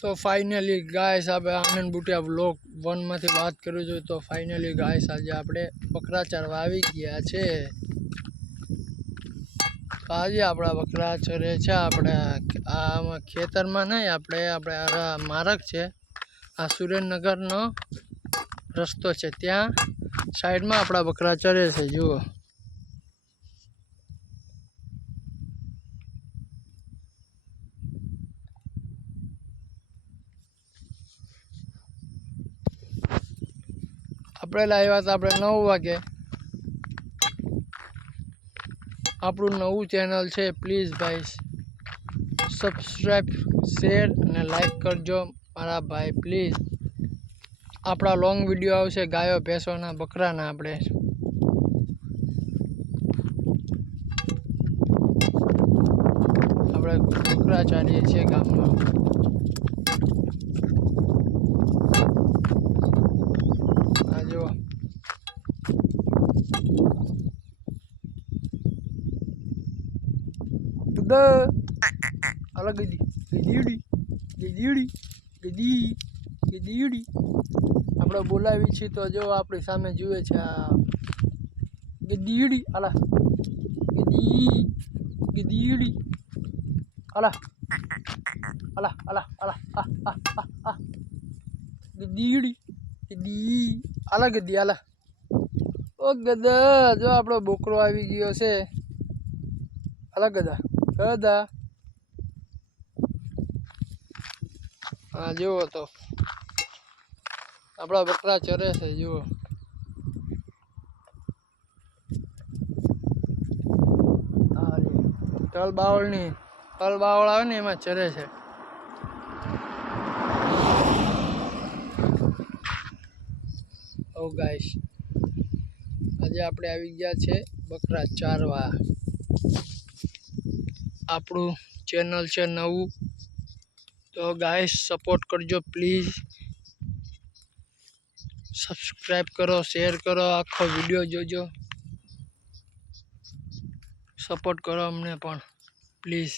તો finally guys આપણે આનંદ Butiya vlog 1 માંથી વાત કરું છું તો ફાઇનલી ગાઈસ આજે આપણે બકરા ચરવા આવી ગયા છે। તો આજે આપણા બકરા ચરે છે આપણે આમાં ખેતરમાં નહીં આપણે માર્ગ છે આ સુરેન્દ્રનગરનો રસ્તો છે ત્યાં સાઈડમાં આપણા બકરા ચરે છે જુઓ। આપણે લાવ્યા હતા આપણે 9 વાગે। આપણું નવું ચેનલ છે પ્લીઝ ભાઈ સબસ્ક્રાઈબ શેર અને લાઈક કરજો મારા ભાઈ પ્લીઝ। આપણા લોંગ વિડીયો આવશે ગાયો ભેંસોના બકરાના આપણે બકરા ચારીએ છીએ ગામમાં। આ જો અલગ ગીડી આપણે બોલાવી છીએ તો જો આપણી સામે જુએ છે આ ગીડી આલા ગીડી આલા આલા આલા આલા આ ગીડી આલા ગીડી આલા ઓ ગધા જો આપણો બોકરો આવી ગયો છે આલા ગધા હા જુઓ તો આપણા બકરા ચરે છે જુઓ। તલ બાવળ આવે ને એમાં ચરે છે। ઓ ગાઈસ આજે આપણે આવી ગયા છે બકરા ચારવા। આપણું ચેનલ છે નવું તો ગાઈસ સપોર્ટ કરજો પ્લીઝ। સબસ્ક્રાઈબ કરો શેર કરો આખો વિડીયો જોજો સપોર્ટ કરો અમને પણ પ્લીઝ।